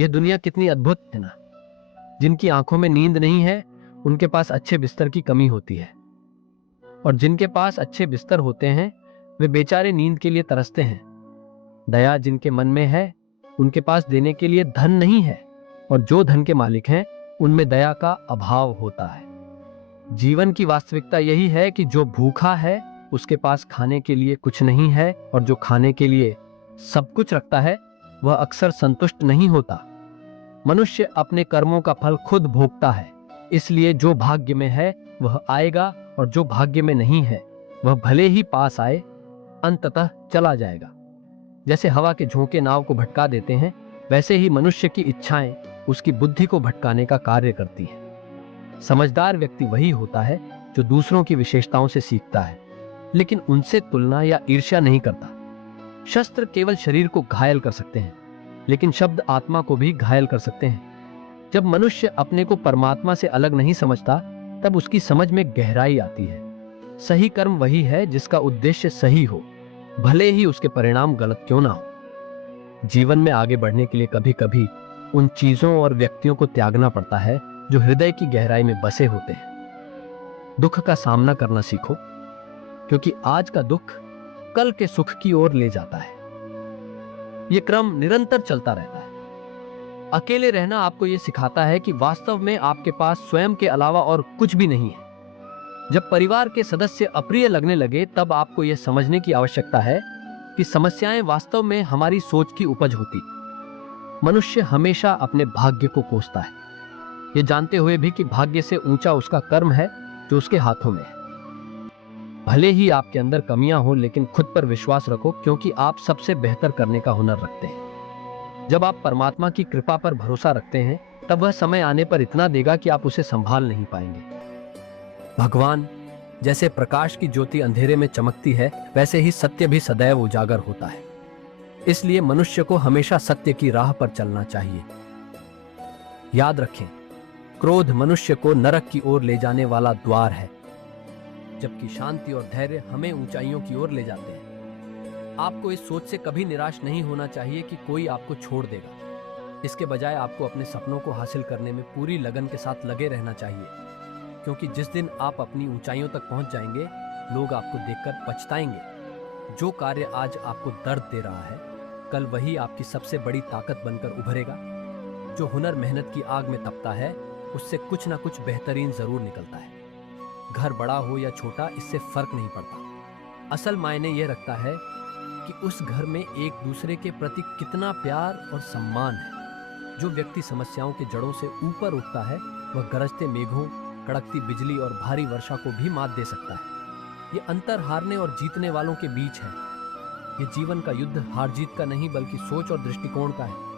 यह दुनिया कितनी अद्भुत है ना। जिनकी आंखों में नींद नहीं है उनके पास अच्छे बिस्तर की कमी होती है, और जिनके पास अच्छे बिस्तर होते हैं वे बेचारे नींद के लिए तरसते हैं। दया जिनके मन में है उनके पास देने के लिए धन नहीं है, और जो धन के मालिक हैं उनमें दया का अभाव होता है। जीवन की वास्तविकता यही है कि जो भूखा है उसके पास खाने के लिए कुछ नहीं है, और जो खाने के लिए सब कुछ रखता है वह अक्सर संतुष्ट नहीं होता। मनुष्य अपने कर्मों का फल खुद भोगता है, इसलिए जो भाग्य में है वह आएगा, और जो भाग्य में नहीं है वह भले ही पास आए अंततः चला जाएगा। जैसे हवा के झोंके नाव को भटका देते हैं, वैसे ही मनुष्य की इच्छाएं उसकी बुद्धि को भटकाने का कार्य करती हैं। समझदार व्यक्ति वही होता है जो दूसरों की विशेषताओं से सीखता है, लेकिन उनसे तुलना या ईर्ष्या नहीं करता। शस्त्र केवल शरीर को घायल कर सकते हैं, लेकिन शब्द आत्मा को भी घायल कर सकते हैं। जब मनुष्य अपने को परमात्मा से अलग नहीं समझता, तब उसकी समझ में गहराई आती है। सही कर्म वही है जिसका उद्देश्य सही हो, भले ही उसके परिणाम गलत क्यों ना हो। जीवन में आगे बढ़ने के लिए कभी कभी उन चीजों और व्यक्तियों को त्यागना पड़ता है जो हृदय की गहराई में बसे होते हैं। दुख का सामना करना सीखो, क्योंकि आज का दुख कल के सुख की ओर ले जाता है। यह क्रम निरंतर चलता रहता है। अकेले रहना आपको यह सिखाता है कि वास्तव में आपके पास स्वयं के अलावा और कुछ भी नहीं है। जब परिवार के सदस्य अप्रिय लगने लगे, तब आपको यह समझने की आवश्यकता है कि समस्याएं वास्तव में हमारी सोच की उपज होती। मनुष्य हमेशा अपने भाग्य को कोसता है, यह जानते हुए भी कि भाग्य से ऊंचा उसका कर्म है जो उसके हाथों में है। भले ही आपके अंदर कमियां हो, लेकिन खुद पर विश्वास रखो, क्योंकि आप सबसे बेहतर करने का हुनर रखते हैं। जब आप परमात्मा की कृपा पर भरोसा रखते हैं, तब वह समय आने पर इतना देगा कि आप उसे संभाल नहीं पाएंगे। भगवान जैसे प्रकाश की ज्योति अंधेरे में चमकती है, वैसे ही सत्य भी सदैव उजागर होता है। इसलिए मनुष्य को हमेशा सत्य की राह पर चलना चाहिए। याद रखें, क्रोध मनुष्य को नरक की ओर ले जाने वाला द्वार है, जबकि शांति और धैर्य हमें ऊंचाइयों की ओर ले जाते हैं। आपको इस सोच से कभी निराश नहीं होना चाहिए कि कोई आपको छोड़ देगा। इसके बजाय आपको अपने सपनों को हासिल करने में पूरी लगन के साथ लगे रहना चाहिए, क्योंकि जिस दिन आप अपनी ऊंचाइयों तक पहुंच जाएंगे, लोग आपको देखकर पछताएंगे। जो कार्य आज आपको दर्द दे रहा है, कल वही आपकी सबसे बड़ी ताकत बनकर उभरेगा। जो हुनर मेहनत की आग में तपता है, उससे कुछ ना कुछ बेहतरीन जरूर निकलता है। घर बड़ा हो या छोटा, इससे फर्क नहीं पड़ता। असल मायने यह रखता है कि उस घर में एक दूसरे के प्रति कितना प्यार और सम्मान है। जो व्यक्ति समस्याओं के जड़ों से ऊपर उठता है, वह गरजते मेघों, कड़कती बिजली और भारी वर्षा को भी मात दे सकता है। ये अंतर हारने और जीतने वालों के बीच है। ये जीवन का युद्ध हार जीत का नहीं, बल्कि सोच और दृष्टिकोण का है।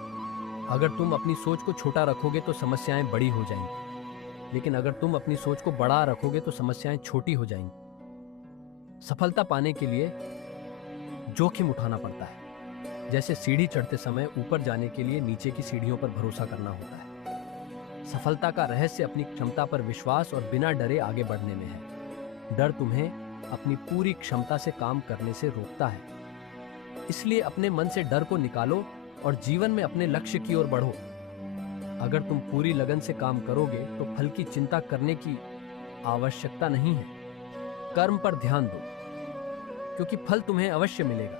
अगर तुम अपनी सोच को छोटा रखोगे तो समस्याएं बड़ी हो जाएंगी, लेकिन अगर तुम अपनी सोच को बड़ा रखोगे तो समस्याएं छोटी हो जाएंगी। सफलता पाने के लिए जोखिम उठाना पड़ता है। जैसे सीढ़ी चढ़ते समय ऊपर जाने के लिए नीचे की सीढ़ियों पर भरोसा करना होता है। सफलता का रहस्य अपनी क्षमता पर विश्वास और बिना डरे आगे बढ़ने में है। डर तुम्हें अपनी पूरी क्षमता से काम करने से रोकता है। इसलिए अपने मन से डर को निकालो और जीवन में अपने लक्ष्य की ओर बढ़ो। अगर तुम पूरी लगन से काम करोगे तो फल की चिंता करने की आवश्यकता नहीं है। कर्म पर ध्यान दो, क्योंकि फल तुम्हें अवश्य मिलेगा।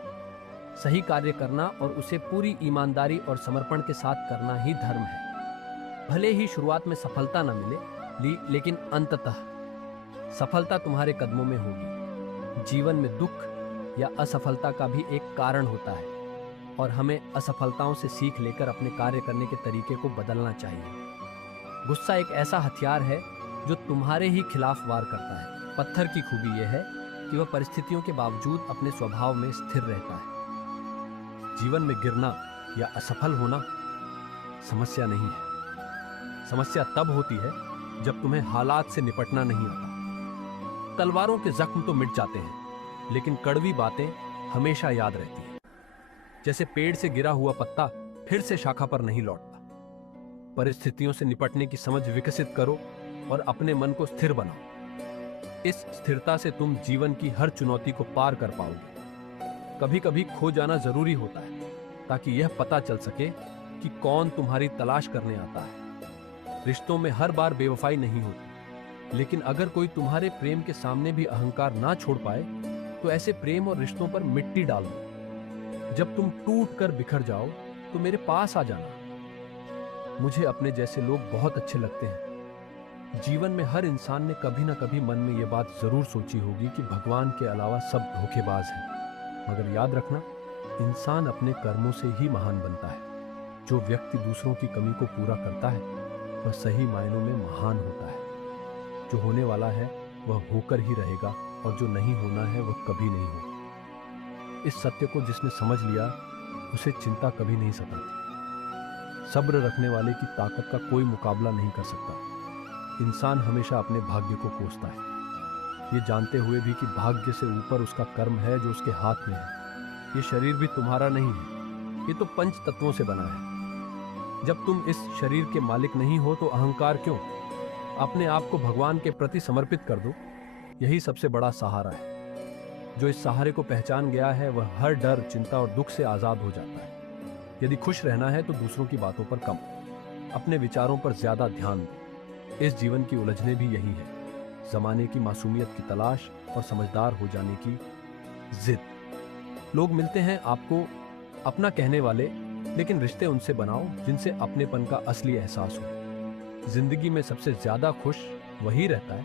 सही कार्य करना और उसे पूरी ईमानदारी और समर्पण के साथ करना ही धर्म है। भले ही शुरुआत में सफलता न मिले, लेकिन अंततः सफलता तुम्हारे कदमों में होगी। जीवन में दुख या असफलता का भी एक कारण होता है, और हमें असफलताओं से सीख लेकर अपने कार्य करने के तरीके को बदलना चाहिए। गुस्सा एक ऐसा हथियार है जो तुम्हारे ही खिलाफ वार करता है। पत्थर की खूबी यह है कि वह परिस्थितियों के बावजूद अपने स्वभाव में स्थिर रहता है। जीवन में गिरना या असफल होना समस्या नहीं है। समस्या तब होती है जब तुम्हें हालात से निपटना नहीं आता। तलवारों के जख्म तो मिट जाते हैं, लेकिन कड़वी बातें हमेशा याद रहती हैं। जैसे पेड़ से गिरा हुआ पत्ता फिर से शाखा पर नहीं लौटता। परिस्थितियों से निपटने की समझ विकसित करो और अपने मन को स्थिर बनाओ। इस स्थिरता से तुम जीवन की हर चुनौती को पार कर पाओगे। कभी कभी खो जाना जरूरी होता है, ताकि यह पता चल सके कि कौन तुम्हारी तलाश करने आता है। रिश्तों में हर बार बेवफाई नहीं होती, लेकिन अगर कोई तुम्हारे प्रेम के सामने भी अहंकार ना छोड़ पाए तो ऐसे प्रेम और रिश्तों पर मिट्टी डाल दो। जब तुम टूट कर बिखर जाओ तो मेरे पास आ जाना। मुझे अपने जैसे लोग बहुत अच्छे लगते हैं। जीवन में हर इंसान ने कभी ना कभी मन में यह बात जरूर सोची होगी कि भगवान के अलावा सब धोखेबाज हैं। मगर याद रखना, इंसान अपने कर्मों से ही महान बनता है। जो व्यक्ति दूसरों की कमी को पूरा करता है वह सही मायनों में महान होता है। जो होने वाला है वह होकर ही रहेगा और जो नहीं होना है वह कभी नहीं होगा। इस सत्य को जिसने समझ लिया उसे चिंता कभी नहीं सताती। सब्र रखने वाले की ताकत का कोई मुकाबला नहीं कर सकता। इंसान हमेशा अपने भाग्य को कोसता है, ये जानते हुए भी कि भाग्य से ऊपर उसका कर्म है जो उसके हाथ में है। ये शरीर भी तुम्हारा नहीं है, ये तो पंच तत्वों से बना है। जब तुम इस शरीर के मालिक नहीं हो तो अहंकार क्यों? अपने आप को भगवान के प्रति समर्पित कर दो, यही सबसे बड़ा सहारा है। जो इस सहारे को पहचान गया है वह हर डर, चिंता और दुख से आजाद हो जाता है। यदि खुश रहना है तो दूसरों की बातों पर कम, अपने विचारों पर ज्यादा ध्यान दो। इस जीवन की उलझने भी यही है, जमाने की मासूमियत की तलाश और समझदार हो जाने की जिद। लोग मिलते हैं आपको अपना कहने वाले, लेकिन रिश्ते उनसे बनाओ जिनसे अपनेपन का असली एहसास हो। जिंदगी में सबसे ज्यादा खुश वही रहता है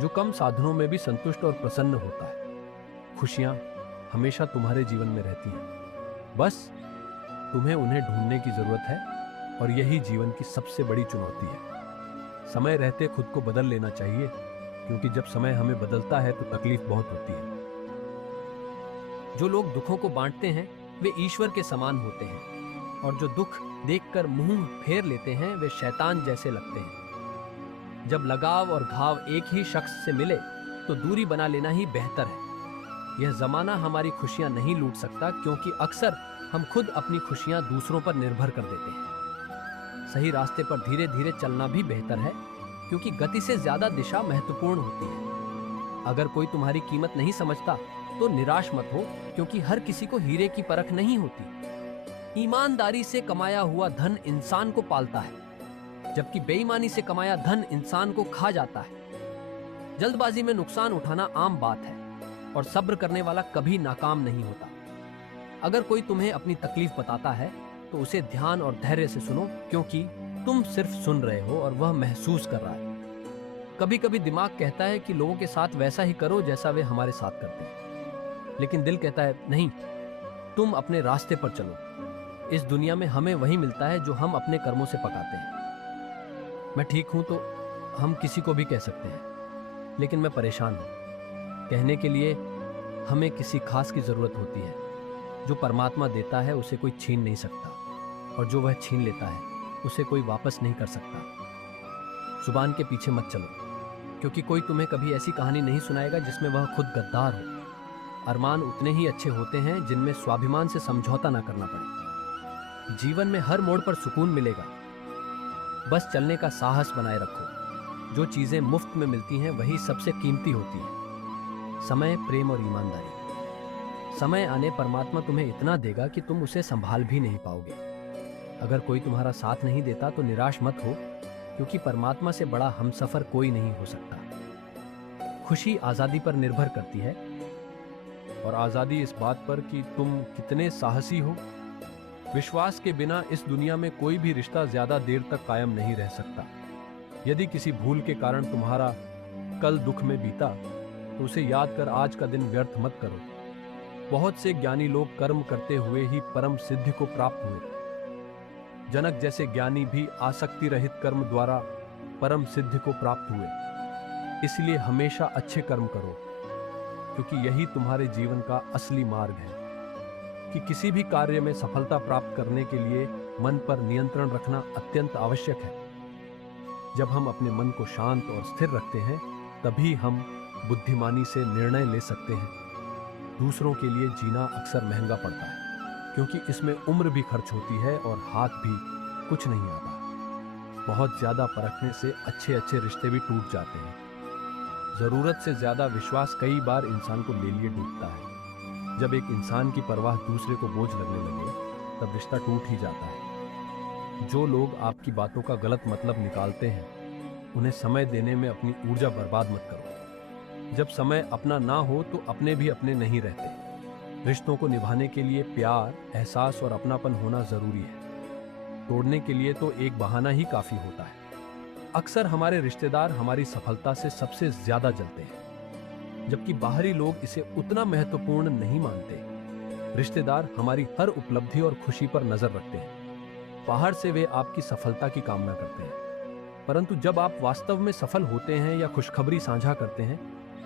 जो कम साधनों में भी संतुष्ट और प्रसन्न होता है। खुशियां हमेशा तुम्हारे जीवन में रहती हैं, बस तुम्हें उन्हें ढूंढने की जरूरत है और यही जीवन की सबसे बड़ी चुनौती है। समय रहते खुद को बदल लेना चाहिए, क्योंकि जब समय हमें बदलता है तो तकलीफ बहुत होती है। जो लोग दुखों को बांटते हैं वे ईश्वर के समान होते हैं, और जो दुख देखकर मुंह फेर लेते हैं वे शैतान जैसे लगते हैं। जब लगाव और घाव एक ही शख्स से मिले तो दूरी बना लेना ही बेहतर है। यह जमाना हमारी खुशियां नहीं लूट सकता, क्योंकि अक्सर हम खुद अपनी खुशियां दूसरों पर निर्भर कर देते हैं। सही रास्ते पर धीरे धीरे चलना भी बेहतर है, क्योंकि गति से ज्यादा दिशा महत्वपूर्ण होती है। अगर कोई तुम्हारी कीमत नहीं समझता तो निराश मत हो, क्योंकि हर किसी को हीरे की परख नहीं होती। ईमानदारी से कमाया हुआ धन इंसान को पालता है, जबकि बेईमानी से कमाया धन इंसान को खा जाता है। जल्दबाजी में नुकसान उठाना आम बात है, और सब्र करने वाला कभी नाकाम नहीं होता। अगर कोई तुम्हें अपनी तकलीफ बताता है तो उसे ध्यान और धैर्य से सुनो, क्योंकि तुम सिर्फ सुन रहे हो और वह महसूस कर रहा है। कभी कभी दिमाग कहता है कि लोगों के साथ वैसा ही करो जैसा वे हमारे साथ करते हैं, लेकिन दिल कहता है नहीं, तुम अपने रास्ते पर चलो। इस दुनिया में हमें वही मिलता है जो हम अपने कर्मों से पकाते हैं। मैं ठीक हूं तो हम किसी को भी कह सकते हैं, लेकिन मैं परेशान हूं कहने के लिए हमें किसी खास की जरूरत होती है। जो परमात्मा देता है उसे कोई छीन नहीं सकता, और जो वह छीन लेता है उसे कोई वापस नहीं कर सकता। जुबान के पीछे मत चलो, क्योंकि कोई तुम्हें कभी ऐसी कहानी नहीं सुनाएगा जिसमें वह खुद गद्दार हो। अरमान उतने ही अच्छे होते हैं जिनमें स्वाभिमान से समझौता ना करना पड़े। जीवन में हर मोड़ पर सुकून मिलेगा, बस चलने का साहस बनाए रखो। जो चीजें मुफ्त में मिलती हैं वही सबसे कीमती होती हैं। समय, प्रेम और ईमानदारी। समय आने परमात्मा तुम्हें इतना देगा कि तुम उसे संभाल भी नहीं पाओगे। अगर कोई तुम्हारा साथ नहीं देता तो निराश मत हो, क्योंकि परमात्मा से बड़ा हमसफर कोई नहीं हो सकता। खुशी आजादी पर निर्भर करती है, और आजादी इस बात पर कि तुम कितने साहसी हो। विश्वास के बिना इस दुनिया में कोई भी रिश्ता ज्यादा देर तक कायम नहीं रह सकता। यदि किसी भूल के कारण तुम्हारा कल दुख में बीता तो उसे याद कर आज का दिन व्यर्थ मत करो। बहुत से ज्ञानी लोग कर्म करते हुए ही परम सिद्धि को प्राप्त हुए। जनक जैसे ज्ञानी भी आसक्ति रहित कर्म द्वारा परम सिद्धि को प्राप्त हुए। इसलिए हमेशा अच्छे कर्म करो, क्योंकि यही तुम्हारे जीवन का असली मार्ग है। कि किसी भी कार्य में सफलता प्राप्त करने के लिए मन पर नियंत्रण रखना अत्यंत आवश्यक है। जब हम अपने मन को शांत और स्थिर रखते हैं तभी हम बुद्धिमानी से निर्णय ले सकते हैं। दूसरों के लिए जीना अक्सर महंगा पड़ता है, क्योंकि इसमें उम्र भी खर्च होती है और हाथ भी कुछ नहीं आता। बहुत ज्यादा परखने से अच्छे अच्छे रिश्ते भी टूट जाते हैं। जरूरत से ज्यादा विश्वास कई बार इंसान को ले लिए डूबता है। जब एक इंसान की परवाह दूसरे को बोझ लगने लगे तब रिश्ता टूट ही जाता है। जो लोग आपकी बातों का गलत मतलब निकालते हैं, उन्हें समय देने में अपनी ऊर्जा बर्बाद मत करो। जब समय अपना ना हो तो अपने भी अपने नहीं रहते। रिश्तों को निभाने के लिए प्यार, एहसास और अपनापन होना जरूरी है। तोड़ने के लिए तो एक बहाना ही काफी होता है। अक्सर हमारे रिश्तेदार हमारी सफलता से सबसे ज्यादा जलते हैं, जबकि बाहरी लोग इसे उतना महत्वपूर्ण नहीं मानते। रिश्तेदार हमारी हर उपलब्धि और खुशी पर नजर रखते हैं। बाहर से वे आपकी सफलता की कामना करते हैं, परंतु जब आप वास्तव में सफल होते हैं या खुशखबरी साझा करते हैं,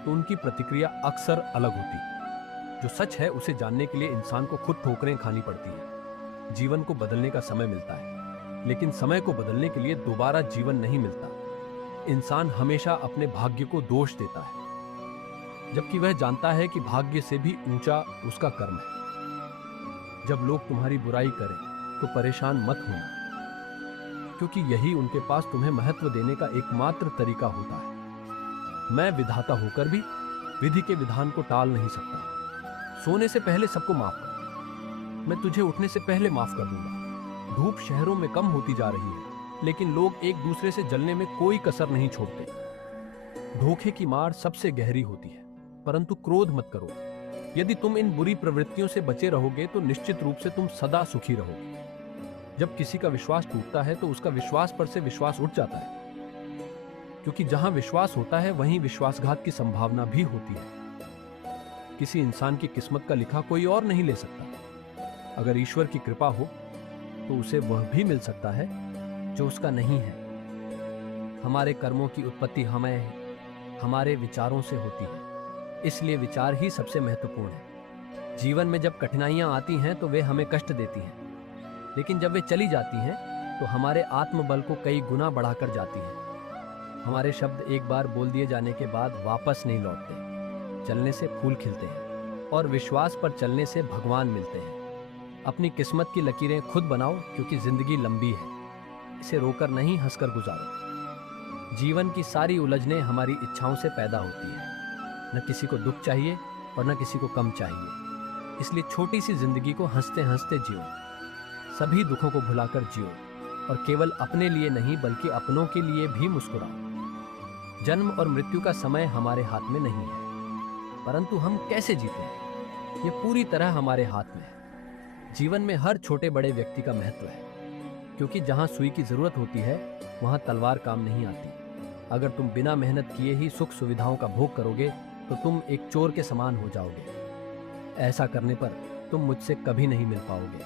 तो उनकी प्रतिक्रिया अक्सर अलग होती। जो सच है उसे जानने के लिए इंसान को खुद ठोकरें खानी पड़ती है। जीवन को बदलने का समय मिलता है, लेकिन समय को बदलने के लिए दोबारा जीवन नहीं मिलता। इंसान हमेशा अपने भाग्य को दोष देता है, जबकि वह जानता है कि भाग्य से भी ऊंचा उसका कर्म है। जब लोग तुम्हारी बुराई करें तो परेशान मत होना, क्योंकि यही उनके पास तुम्हें महत्व देने का एकमात्र तरीका होता है। मैं विधाता होकर भी विधि के विधान को टाल नहीं सकता। सोने से पहले सबको माफ कर, मैं तुझे उठने से पहले माफ कर दूंगा। धूप शहरों में कम होती जा रही है, लेकिन लोग एक दूसरे से जलने में कोई कसर नहीं छोड़ते। धोखे की मार सबसे गहरी होती है, परंतु क्रोध मत करो। यदि तुम इन बुरी प्रवृत्तियों से बचे रहोगे तो निश्चित रूप से तुम सदा सुखी रहोगे। जब किसी का विश्वास टूटता है तो उसका विश्वास पर से विश्वास उठ जाता है, क्योंकि जहां विश्वास होता है वहीं विश्वासघात की संभावना भी होती है। किसी इंसान की किस्मत का लिखा कोई और नहीं ले सकता। अगर ईश्वर की कृपा हो तो उसे वह भी मिल सकता है जो उसका नहीं है। हमारे कर्मों की उत्पत्ति हमारे विचारों से होती है, इसलिए विचार ही सबसे महत्वपूर्ण है। जीवन में जब कठिनाइयां आती हैं तो वे हमें कष्ट देती हैं, लेकिन जब वे चली जाती हैं तो हमारे आत्मबल को कई गुना बढ़ाकर जाती हैं। हमारे शब्द एक बार बोल दिए जाने के बाद वापस नहीं लौटते। चलने से फूल खिलते हैं और विश्वास पर चलने से भगवान मिलते हैं। अपनी किस्मत की लकीरें खुद बनाओ, क्योंकि जिंदगी लंबी है। इसे रोकर नहीं, हंसकर गुजारो। जीवन की सारी उलझनें हमारी इच्छाओं से पैदा होती है। न किसी को दुख चाहिए और न किसी को कम चाहिए, इसलिए छोटी सी जिंदगी को हंसते हंसते जियो। सभी दुखों को भुलाकर जियो और केवल अपने लिए नहीं बल्कि अपनों के लिए भी मुस्कुराओ। जन्म और मृत्यु का समय हमारे हाथ में नहीं है, परंतु हम कैसे जीते हैं ये पूरी तरह हमारे हाथ में है। जीवन में हर छोटे बड़े व्यक्ति का महत्व है, क्योंकि जहां सुई की जरूरत होती है वहां तलवार काम नहीं आती। अगर तुम बिना मेहनत किए ही सुख सुविधाओं का भोग करोगे तो तुम एक चोर के समान हो जाओगे। ऐसा करने पर तुम मुझसे कभी नहीं मिल पाओगे।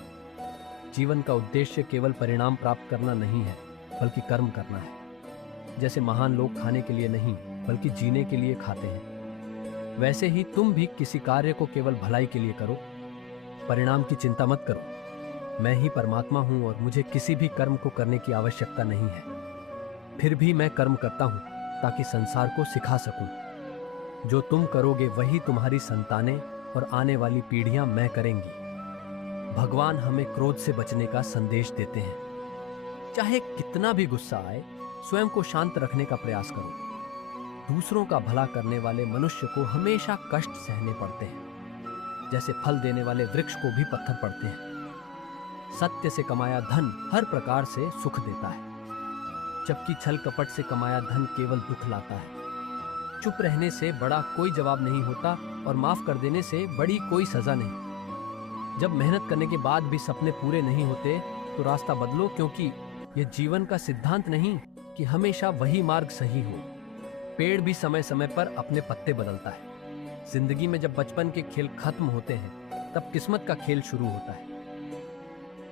जीवन का उद्देश्य केवल परिणाम प्राप्त करना नहीं है, बल्कि कर्म करना है। जैसे महान लोग खाने के लिए नहीं बल्कि जीने के लिए खाते हैं, वैसे ही तुम भी किसी कार्य को केवल भलाई के लिए करो। परिणाम की चिंता मत करो। मैं ही परमात्मा हूं और मुझे किसी भी कर्म को करने की आवश्यकता नहीं है। फिर भी मैं कर्म करता हूं ताकि संसार को सिखा सकूं। जो तुम करोगे वही तुम्हारी संतानें और आने वाली पीढ़ियां मैं करेंगी। भगवान हमें क्रोध से बचने का संदेश देते हैं। चाहे कितना भी गुस्सा आए, स्वयं को शांत रखने का प्रयास करो। दूसरों का भला करने वाले मनुष्य को हमेशा कष्ट सहने पड़ते हैं, जैसे फल देने वाले वृक्ष को भी पत्थर पड़ते हैं। सत्य से कमाया धन हर प्रकार से सुख देता है, जबकि छल कपट से कमाया धन केवल दुख लाता है। चुप रहने से बड़ा कोई जवाब नहीं होता और माफ कर देने से बड़ी कोई सजा नहीं। जब मेहनत करने के बाद भी सपने पूरे नहीं होते तो रास्ता बदलो, क्योंकि यह जीवन का सिद्धांत नहीं कि हमेशा वही मार्ग सही हो। पेड़ भी समय समय पर अपने पत्ते बदलता है। जिंदगी में जब बचपन के खेल खत्म होते हैं तब किस्मत का खेल शुरू होता है।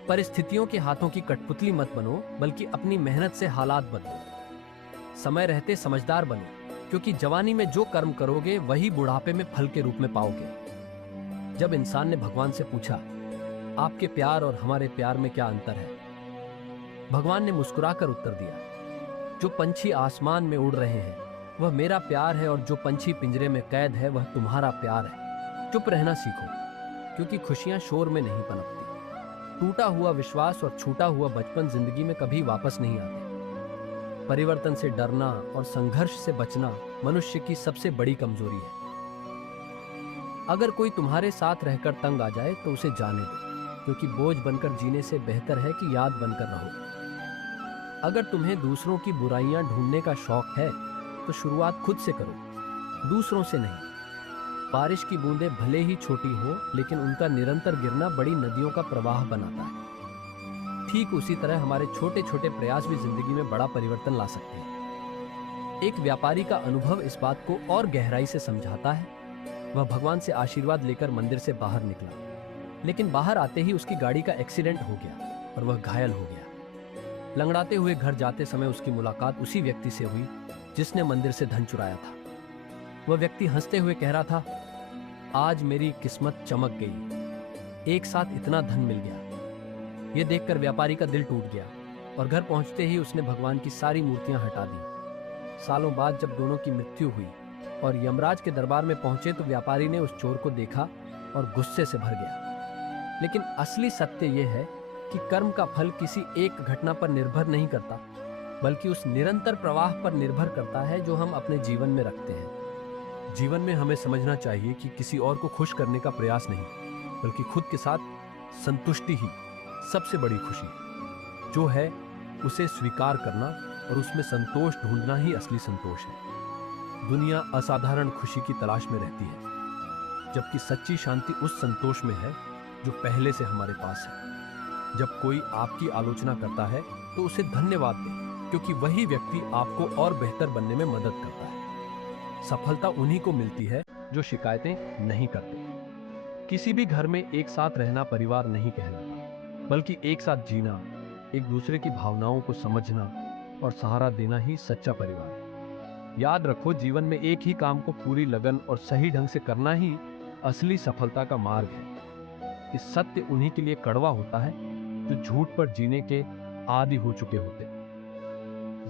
परिस्थितियों के हाथों की कठपुतली मत बनो, बल्कि अपनी मेहनत से हालात बदलो। समय रहते समझदार बनो, क्योंकि जवानी में जो कर्म करोगे वही बुढ़ापे में फल के रूप में पाओगे। जब इंसान ने भगवान से पूछा, आपके प्यार और हमारे प्यार में क्या अंतर है, भगवान ने मुस्कुराकर उत्तर दिया, जो पंछी आसमान में उड़ रहे हैं वह मेरा प्यार है, और जो पंछी पिंजरे में कैद है वह तुम्हारा प्यार है। चुप रहना सीखो, क्योंकि खुशियां शोर में नहीं पनपती। टूटा हुआ विश्वास और छूटा हुआ बचपन जिंदगी में कभी वापस नहीं आते। परिवर्तन से डरना और संघर्ष से बचना मनुष्य की सबसे बड़ी कमजोरी है। अगर कोई तुम्हारे साथ रहकर तंग आ जाए तो उसे जाने दो, क्योंकि बोझ बनकर जीने से बेहतर है कि याद बनकर रहो। अगर तुम्हें दूसरों की बुराइयां ढूंढने का शौक है तो शुरुआत खुद से करो, दूसरों से नहीं। बारिश की बूंदें भले ही छोटी हो, लेकिन उनका निरंतर गिरना बड़ी नदियों का प्रवाह बनाता है। ठीक उसी तरह हमारे छोटे छोटे प्रयास भी जिंदगी में बड़ा परिवर्तन ला सकते हैं। एक व्यापारी का अनुभव इस बात को और गहराई से समझाता है। वह भगवान से आशीर्वाद लेकर मंदिर से बाहर निकला, लेकिन बाहर आते ही उसकी गाड़ी का एक्सीडेंट हो गया और वह घायल हो गया। लंगड़ाते हुए घर जाते समय उसकी मुलाकात उसी व्यक्ति से हुई जिसने मंदिर से धन चुराया था। वह व्यक्ति हंसते हुए कह रहा था, आज मेरी किस्मत चमक गई, एक साथ इतना धन मिल गया। यह देखकर व्यापारी का दिल टूट गया और घर पहुंचते ही उसने भगवान की सारी मूर्तियां हटा दी। सालों बाद जब दोनों की मृत्यु हुई और यमराज के दरबार में पहुंचे तो व्यापारी ने उस चोर को देखा और गुस्से से भर गया। लेकिन असली सत्य यह है कि कर्म का फल किसी एक घटना पर निर्भर नहीं करता, बल्कि उस निरंतर प्रवाह पर निर्भर करता है जो हम अपने जीवन में रखते हैं। जीवन में हमें समझना चाहिए कि किसी और को खुश करने का प्रयास नहीं, बल्कि खुद के साथ संतुष्टि ही सबसे बड़ी खुशी है। जो है उसे स्वीकार करना और उसमें संतोष ढूंढना ही असली संतोष है। दुनिया असाधारण खुशी की तलाश में रहती है, जबकि सच्ची शांति उस संतोष में है जो पहले से हमारे पास है। जब कोई आपकी आलोचना करता है तो उसे धन्यवाद दें, क्योंकि वही व्यक्ति आपको और बेहतर बनने में मदद करता है। सफलता उन्हीं को मिलती है जो शिकायतें नहीं करते। किसी भी घर में एक साथ रहना परिवार नहीं कहलाता, बल्कि एक साथ जीना, एक दूसरे की भावनाओं को समझना और सहारा देना ही सच्चा परिवार है। याद रखो, जीवन में एक ही काम को पूरी लगन और सही ढंग से करना ही असली सफलता का मार्ग है। इस सत्य उन्हीं के लिए कड़वा होता है जो झूठ पर जीने के आदी हो चुके होते।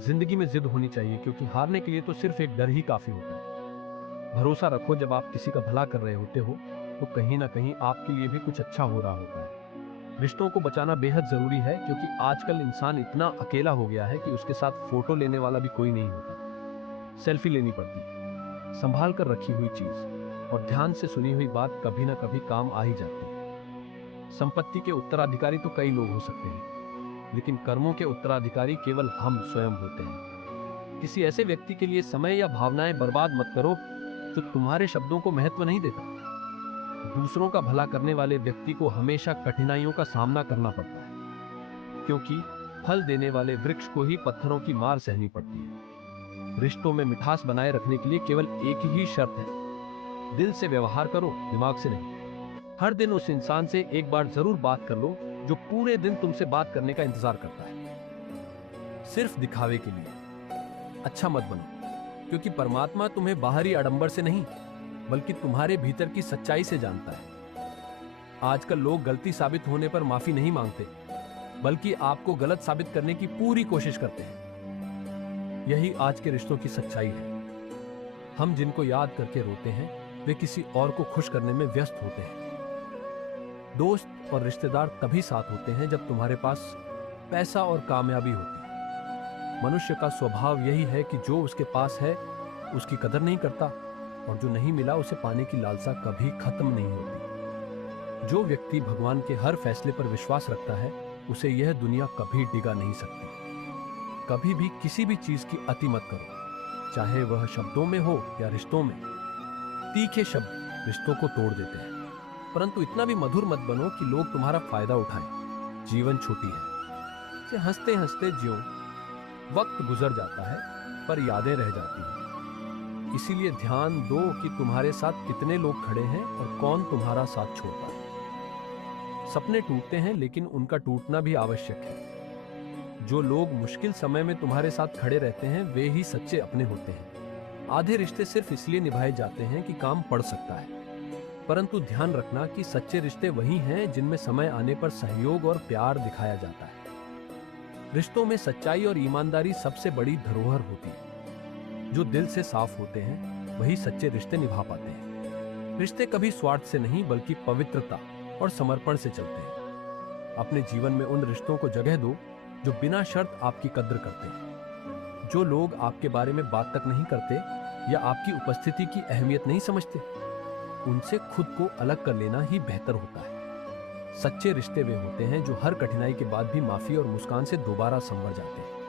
जिंदगी में जिद होनी चाहिए, क्योंकि हारने के लिए तो सिर्फ एक डर ही काफी होता है। भरोसा रखो, जब आप किसी का भला कर रहे होते हो तो कहीं ना कहीं आपके लिए भी कुछ अच्छा हो रहा होता है। रिश्तों को बचाना बेहद जरूरी है, क्योंकि आजकल इंसान इतना अकेला हो गया है कि उसके साथ फोटो लेने वाला भी कोई नहीं होता। सेल्फी लेनी पड़ती है। संभाल कर रखी हुई चीज और ध्यान से सुनी हुई बात कभी ना कभी काम आ ही जाती है। संपत्ति के उत्तराधिकारी तो कई लोग हो सकते हैं, लेकिन कर्मों के उत्तराधिकारी केवल हम स्वयं होते हैं। किसी ऐसे व्यक्ति के लिए समय या भावनाएं बर्बाद मत करो जो तुम्हारे शब्दों को महत्व नहीं देता। दूसरों का भला करने वाले व्यक्ति को हमेशा कठिनाइयों का सामना करना पड़ता है, क्योंकि फल देने वाले वृक्ष को ही पत्थरों की मार सहनी पड़ती है। रिश्तों में मिठास बनाए रखने के लिए केवल एक ही शर्त है, दिल से व्यवहार करो, दिमाग से नहीं। हर दिन उस इंसान से एक बार जरूर बात कर लो जो पूरे दिन तुमसे बात करने का इंतजार करता है, सिर्फ दिखावे के लिए। अच्छा मत बनो, क्योंकि परमात्मा तुम्हें बाहरी आडंबर से नहीं, बल्कि तुम्हारे भीतर की सच्चाई से जानता है। आजकल लोग गलती साबित होने पर माफी नहीं मांगते, बल्कि आपको गलत साबित करने की पूरी कोशिश करते हैं। यही आज के रिश्तों की सच्चाई है। हम जिनको याद करके रोते हैं, वे किसी और को खुश करने में व्यस्त होते हैं। दोस्त और रिश्तेदार तभी साथ होते हैं जब तुम्हारे पास पैसा और कामयाबी होती है। मनुष्य का स्वभाव यही है कि जो उसके पास है उसकी कदर नहीं करता, और जो नहीं मिला उसे पाने की लालसा कभी खत्म नहीं होती। जो व्यक्ति भगवान के हर फैसले पर विश्वास रखता है, उसे यह दुनिया कभी डिगा नहीं सकती। कभी भी किसी भी चीज की अति मत करो, चाहे वह शब्दों में हो या रिश्तों में। तीखे शब्द रिश्तों को तोड़ देते हैं, परंतु इतना भी मधुर मत बनो कि लोग तुम्हारा फायदा उठाएं। जीवन छोटी है, इसे हंसते हंसते जियो। वक्त गुजर जाता है, पर यादें रह जाती हैं। इसीलिए ध्यान दो कि तुम्हारे साथ कितने लोग खड़े हैं और कौन तुम्हारा साथ छोड़ता है। सपने टूटते हैं, लेकिन उनका टूटना भी आवश्यक है। जो लोग मुश्किल समय में तुम्हारे साथ खड़े रहते हैं, वे ही सच्चे अपने होते हैं। आधे रिश्ते सिर्फ इसलिए निभाए जाते हैं कि काम पड़ सकता है, परंतु ध्यान रखना कि सच्चे रिश्ते वही हैं जिनमें समय आने पर सहयोग और प्यार दिखाया जाता है। रिश्तों में सच्चाई और ईमानदारी सबसे बड़ी धरोहर होती है। जो दिल से साफ होते हैं, वही सच्चे रिश्ते निभा पाते हैं। रिश्ते कभी स्वार्थ से नहीं, बल्कि पवित्रता और समर्पण से चलते हैं। अपने जीवन में उन रिश्तों को जगह दो जो बिना शर्त आपकी कद्र करते हैं। जो लोग आपके बारे में बात तक नहीं करते या आपकी उपस्थिति की अहमियत नहीं समझते, उनसे खुद को अलग कर लेना ही बेहतर होता है। सच्चे रिश्ते वे होते हैं जो हर कठिनाई के बाद भी माफी और मुस्कान से दोबारा संवर जाते हैं।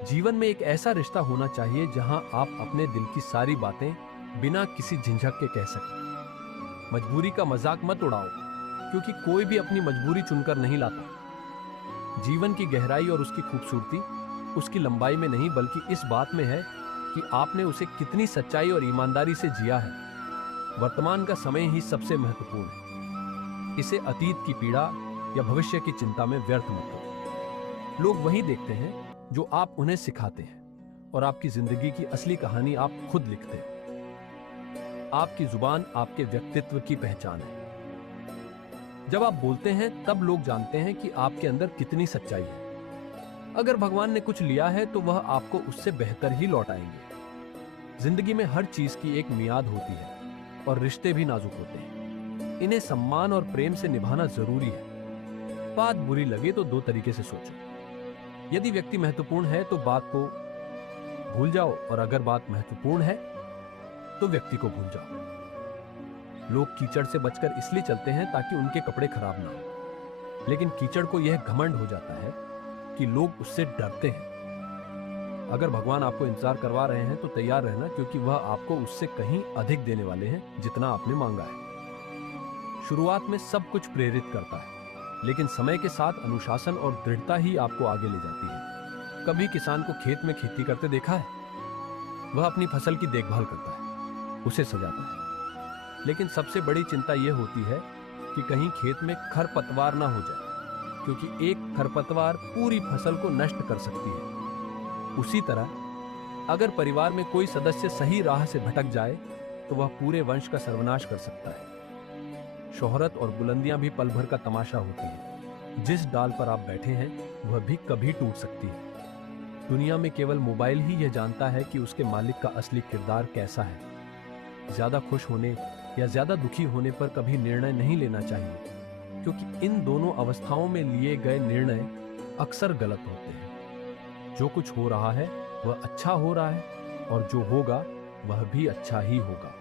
जीवन में एक ऐसा रिश्ता होना चाहिए जहां आप अपने दिल की सारी बातें बिना किसी झिझक के कह सकें। मजबूरी का मजाक मत उड़ाओ, क्योंकि कोई भी अपनी मजबूरी चुनकर नहीं लाता। जीवन की गहराई और उसकी खूबसूरती उसकी लंबाई में नहीं, बल्कि इस बात में है कि आपने उसे कितनी सच्चाई और ईमानदारी से जिया है। वर्तमान का समय ही सबसे महत्वपूर्ण है। इसे अतीत की पीड़ा या भविष्य की चिंता में व्यर्थ मत करो। लोग वही देखते हैं जो आप उन्हें सिखाते हैं, और आपकी जिंदगी की असली कहानी आप खुद लिखते हैं। आपकी जुबान आपके व्यक्तित्व की पहचान है। जब आप बोलते हैं तब लोग जानते हैं कि आपके अंदर कितनी सच्चाई है। अगर भगवान ने कुछ लिया है तो वह आपको उससे बेहतर ही लौटाएंगे। जिंदगी में हर चीज की एक मियाद होती है, और रिश्ते भी नाजुक होते हैं। इन्हें सम्मान और प्रेम से निभाना जरूरी है। बात बुरी लगे तो दो तरीके से सोचो। यदि व्यक्ति महत्वपूर्ण है तो बात को भूल जाओ, और अगर बात महत्वपूर्ण है तो व्यक्ति को भूल जाओ। लोग कीचड़ से बचकर इसलिए चलते हैं ताकि उनके कपड़े खराब ना हो, लेकिन कीचड़ को यह घमंड हो जाता है कि लोग उससे डरते हैं। अगर भगवान आपको इंतजार करवा रहे हैं तो तैयार रहना, क्योंकि वह आपको उससे कहीं अधिक देने वाले हैं जितना आपने मांगा है। शुरुआत में सब कुछ प्रेरित करता है, लेकिन समय के साथ अनुशासन और दृढ़ता ही आपको आगे ले जाती है। कभी किसान को खेत में खेती करते देखा है? वह अपनी फसल की देखभाल करता है, उसे सजाता है, लेकिन सबसे बड़ी चिंता यह होती है कि कहीं खेत में खरपतवार ना हो जाए, क्योंकि एक खरपतवार पूरी फसल को नष्ट कर सकती है। उसी तरह अगर परिवार में कोई सदस्य सही राह से भटक जाए तो वह पूरे वंश का सर्वनाश कर सकता है। शोहरत और बुलंदियां भी पल भर का तमाशा होती है। जिस डाल पर आप बैठे हैं वह भी कभी टूट सकती है। दुनिया में केवल मोबाइल ही यह जानता है कि उसके मालिक का असली किरदार कैसा है। ज्यादा खुश होने या ज्यादा दुखी होने पर कभी निर्णय नहीं लेना चाहिए, क्योंकि इन दोनों अवस्थाओं में लिए गए निर्णय अक्सर गलत होते हैं। जो कुछ हो रहा है वह अच्छा हो रहा है, और जो होगा वह भी अच्छा ही होगा।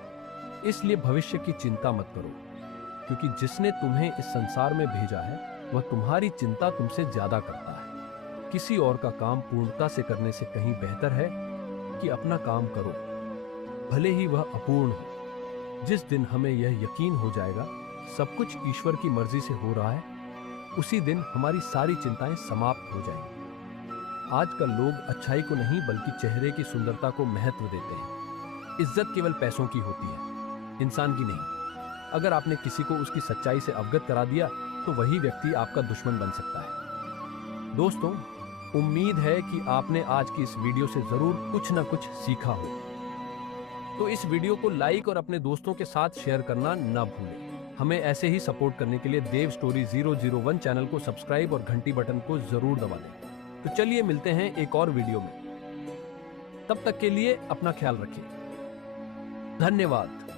इसलिए भविष्य की चिंता मत करो, क्योंकि जिसने तुम्हें इस संसार में भेजा है वह तुम्हारी चिंता तुमसे ज्यादा करता है। किसी और का काम पूर्णता से करने से कहीं बेहतर है कि अपना काम करो, भले ही वह अपूर्ण हो। जिस दिन हमें यह यकीन हो जाएगा सब कुछ ईश्वर की मर्जी से हो रहा है, उसी दिन हमारी सारी चिंताएं समाप्त हो जाएंगी। आजकल लोग अच्छाई को नहीं बल्कि चेहरे की सुंदरता को महत्व देते हैं। इज्जत केवल पैसों की होती है, इंसान की नहीं। अगर आपने किसी को उसकी सच्चाई से अवगत करा दिया तो वही व्यक्ति आपका दुश्मन बन सकता है। दोस्तों, उम्मीद है कि आपने आज की इस वीडियो से जरूर कुछ ना कुछ सीखा हो। तो इस वीडियो को लाइक और अपने दोस्तों के साथ शेयर करना ना भूलें। हमें ऐसे ही सपोर्ट करने के लिए देव स्टोरी 001 चैनल को सब्सक्राइब और घंटी बटन को जरूर दबा दें। तो चलिए मिलते हैं एक और वीडियो में। तब तक के लिए अपना ख्याल रखिए। धन्यवाद।